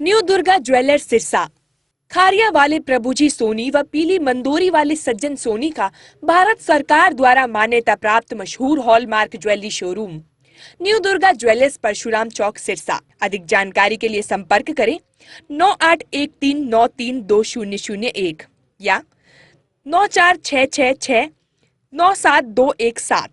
New Durga jewellers Sirsa. Khariya वाले प्रभुजी सोनी व पीली मंदोरी वाले सज्जन सोनी का भारत सरकार द्वारा मान्यता प्राप्त मशहूर hallmark jewellery showroom new Durga jewellers Parshuram Chowk Sirsa. अधिक जानकारी के लिए संपर्क करें 9813932001 या 9466697217।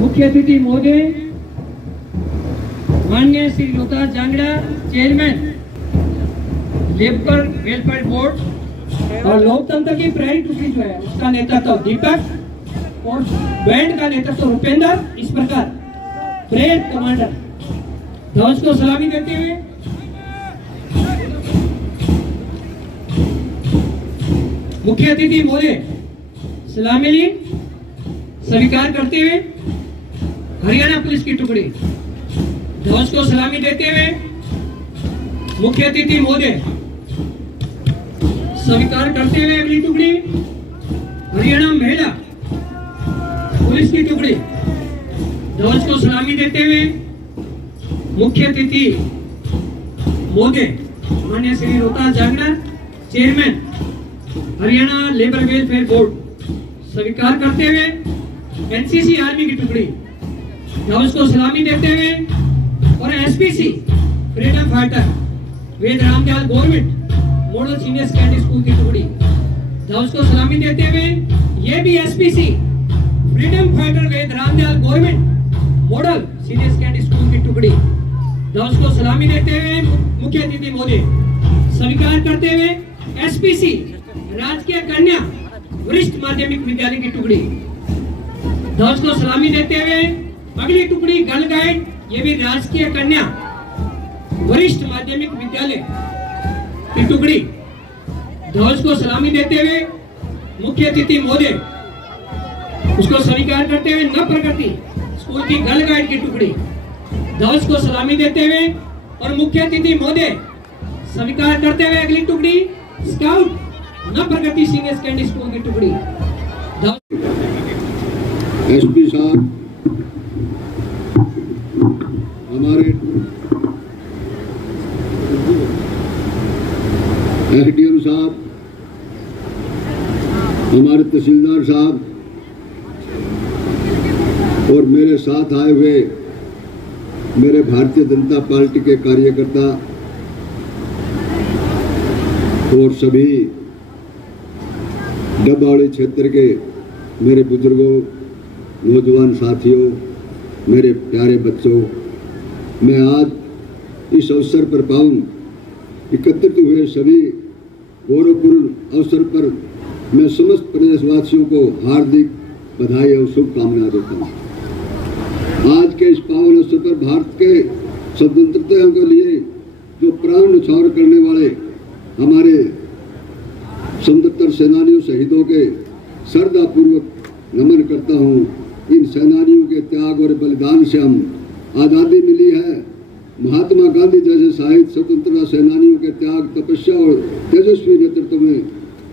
मुख्य अतिथि महोदय माननीय Shri Lota Jangra, chairman labour welfare board और लोकतंत्र की प्राइड टुकड़ी जो है उसका नेतृत्व दीपक और बैंड का नेतृत्व रुपेंद्र। इस प्रकार परेड कमांडर ध्वज को सलामी देते हुए मुख्य अतिथि महोदय सलामी स्वीकार करते हुए हरियाणा पुलिस की टुकड़ी ध्वज को सलामी देते हुए मुख्य अतिथि महोदय स्वीकार करते हुए अगली टुकड़ी हरियाणा महिला पुलिस की टुकड़ी ध्वज को सलामी देते हुए मुख्य अतिथि महोदय माननीय Shri Lota Jangra, chairman Haryana labour welfare board स्वीकार करते हुए एनसीसी आर्मी की टुकड़ी ध्वज को सलामी देते हुए और SPC freedom fighter Ved Ramdayal government model senior secondary school की टुकड़ी ध्वज को सलामी देते हुए ये भी SPC freedom fighter Ved Ramdayal government model senior secondary school की टुकड़ी ध्वज को सलामी देते हुए मुख्य अतिथि महोदय स्वीकार करते हुए एसपीसी राजकीय कन्या वरिष्ठ माध्यमिक विद्यालय की टुकड़ी ध्वज को सलामी देते हुए अगली टुकड़ी गर्ल गाइड, ये भी राजकीय कन्या वरिष्ठ माध्यमिक विद्यालय की टुकड़ी ध्वज को सलामी देते हुए मुख्य अतिथि महोदय उसको स्वीकार करते हुए नव प्रगति स्कूल की गर्ल गाइड की टुकड़ी ध्वज को सलामी देते हुए और मुख्य अतिथि महोदय स्वीकार करते हुए अगली टुकड़ी स्काउट नव प्रगति सीनियर सेकेंडरी स्कूल की टुकड़ी। एसपी साहब, हमारे एसडीएम साहब, हमारे तहसीलदार साहब और मेरे साथ आए हुए मेरे भारतीय जनता पार्टी के कार्यकर्ता और सभी डबवाड़ी क्षेत्र के मेरे बुजुर्गों, नौजवान साथियों, मेरे प्यारे बच्चों, मैं आज इस अवसर पर पाऊं एकत्रित हुए सभी गौरवपूर्ण अवसर पर मैं समस्त प्रदेशवासियों को हार्दिक बधाई और शुभकामनाएं देता हूँ। आज के इस पावन अवसर पर भारत के स्वतंत्रता के लिए जो प्राण न्यौछावर करने वाले हमारे 77 सेनानियों शहीदों के श्रद्धापूर्वक नमन करता हूँ। इन सेनानियों के त्याग और बलिदान से हम आज़ादी मिली है। महात्मा गांधी जैसे शहीद स्वतंत्रता सेनानियों के त्याग, तपस्या और तेजस्वी नेतृत्व में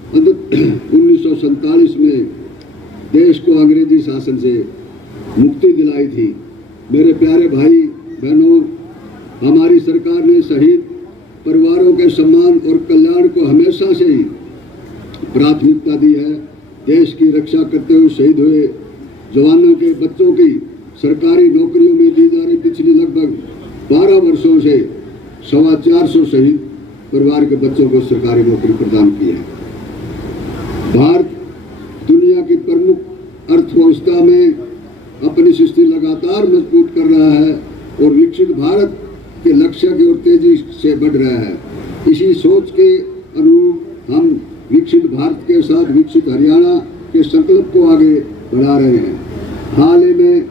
1947 में देश को अंग्रेजी शासन से मुक्ति दिलाई थी। मेरे प्यारे भाई बहनों, हमारी सरकार ने शहीद परिवारों के सम्मान और कल्याण को हमेशा से ही प्राथमिकता दी है। देश की रक्षा करते हुए शहीद हुए जवानों के बच्चों की सरकारी नौकरियों में दी जा रही पिछली लगभग 12 वर्षों से 425 शहीद परिवार के बच्चों को सरकारी नौकरी प्रदान की है। भारत दुनिया की प्रमुख अर्थव्यवस्था में अपनी स्थिति लगातार मजबूत कर रहा है और विकसित भारत के लक्ष्य की ओर तेजी से बढ़ रहा है। इसी सोच के अनुरूप हम विकसित भारत के साथ विकसित हरियाणा के संकल्प को आगे बढ़ा रहे हैं। हाल ही में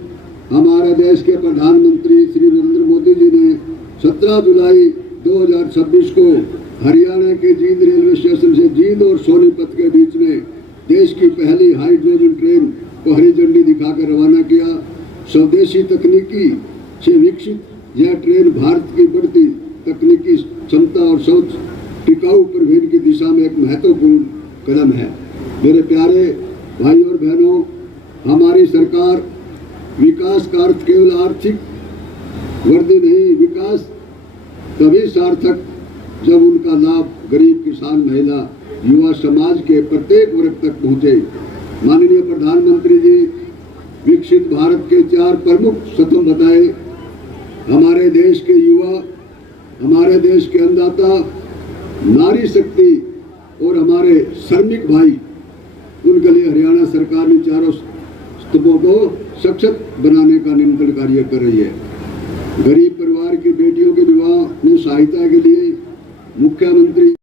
हमारे देश के प्रधानमंत्री श्री नरेंद्र मोदी जी ने 17 जुलाई 2026 को हरियाणा के जींद रेलवे स्टेशन से जींद और सोनीपत के बीच में देश की पहली हाइड्रोजन ट्रेन को हरी झंडी दिखाकर रवाना किया। स्वदेशी तकनीकी से विकसित यह ट्रेन भारत की बढ़ती तकनीकी क्षमता और सोच टिकाऊ प्रवृत्ति की दिशा में एक महत्वपूर्ण कदम है। मेरे प्यारे भाई और बहनों, हमारी सरकार विकास का अर्थ केवल आर्थिक वृद्धि नहीं, विकास तभी सार्थक जब उनका लाभ गरीब, किसान, महिला, युवा समाज के प्रत्येक वर्ग तक पहुंचे। माननीय प्रधानमंत्री जी विकसित भारत के 4 प्रमुख स्तंभ बताए। हमारे देश के युवा, हमारे देश के अन्नदाता, नारी शक्ति और हमारे श्रमिक भाई, उनके लिए हरियाणा सरकार ने 4 स्तंभों को सशक्त बनाने का निरंतर कार्य कर रही है। गरीब परिवार की बेटियों के विवाह में सहायता के लिए मुख्यमंत्री